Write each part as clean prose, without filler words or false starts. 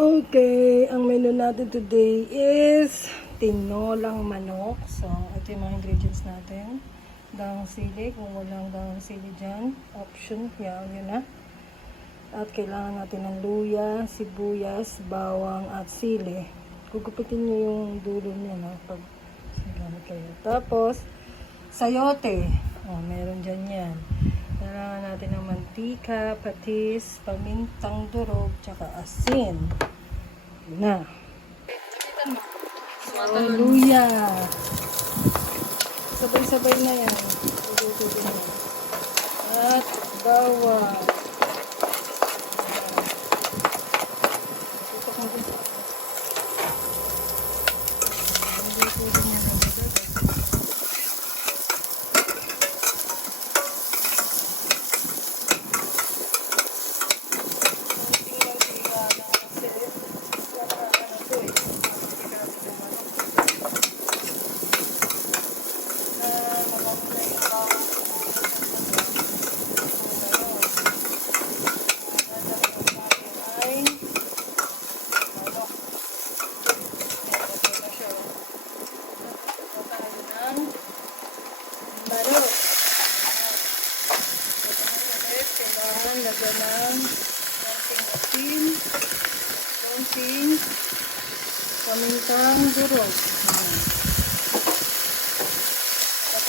Okay, ang menu natin today is tinolang manok. So, ito yung mga ingredients natin. Dahong sili, kung walang dahong sili dyan, option, yun na. At kailangan natin ng luya, sibuyas, bawang at sili. Gugupitin nyo yung dulo niya, no? Pag sigamit kayo. Tapos, sayote. Meron dyan yan. Kailangan natin ng mantika, patis, pamintang durog, tsaka asin. Yun na. So, luya. Sabay-sabay na yan. Tututin na. At bawang. Tutok mo din. Tututin niya lang. Kailangan lagyan ng konting asin, konting pamintang durog.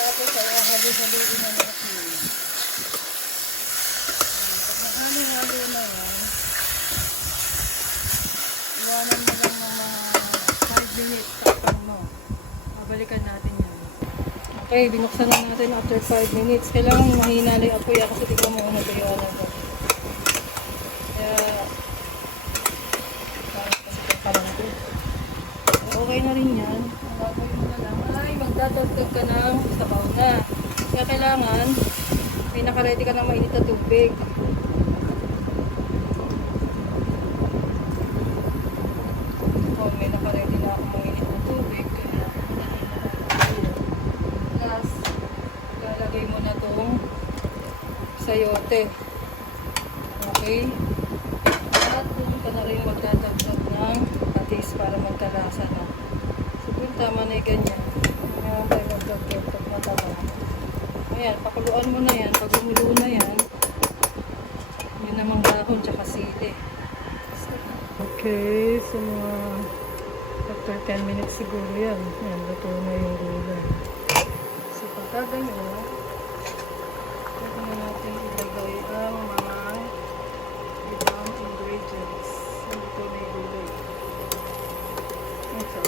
Tapos ay halo-haloin na natin. Pag nahalo-halo na yan, iwanan mo lang ng mga 5 minutes. Takpan mo. Babalikan natin yan. Okay, binuksan na natin after 5 minutes. Kailangan mahina lang yung apoy kasi tignan mo kung natuyuan na ito. Kaya, parang ito. Okay na rin yan. Ang gagawin mo na lang ay magdadagdag ka ng sabaw na. Kaya kailangan, may nakaready ka ng mainit na tubig. May nakaready na akong mainit na tubig. Kaya, lalagay mo na itong sayote. Okay? At kung ka na rin magdadagdag ng patis para magkalasa na. Siguro tama na yung ganyan. Ngayon tayo magdagdag pag mataba. Ayan, pakuluan mo na yan. Pag gumulo na yan, yun namang dahon tsaka sili. Okay, so mga after 10 minutes siguro yan. Ayan, luto na yung gulay. So, pagkaganyan, pwede na natin ilagay ang mga ibang ingredients. Ito na yung gulay. Ito.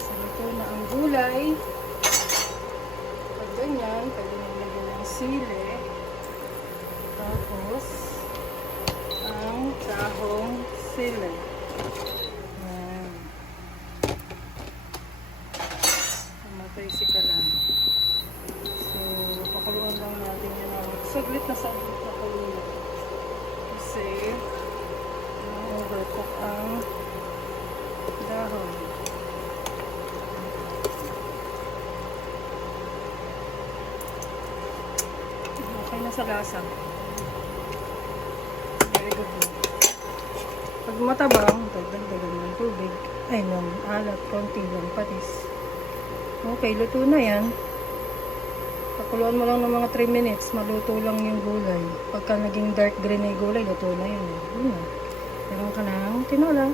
So, ito na ang gulay. Pag ganyan, pwede na ilagay ng sili. Tapos, ang dahong sili. Mamatay ka lang. So, pakuluan lang natin yan ng saglit na pakuluan. Kasi, overcook ang dahon. Okay na sa lasa. Very good na. Pag matabang, dagdagan ng tubig. Ay, ng alat, konti lang, patis. Okay, luto na yan. Pakuluan mo lang ng mga 3 minutes, maluto lang yung gulay. Pagka naging dark green na yung gulay, luto na yun. Yun na. Meron ka ng tinola.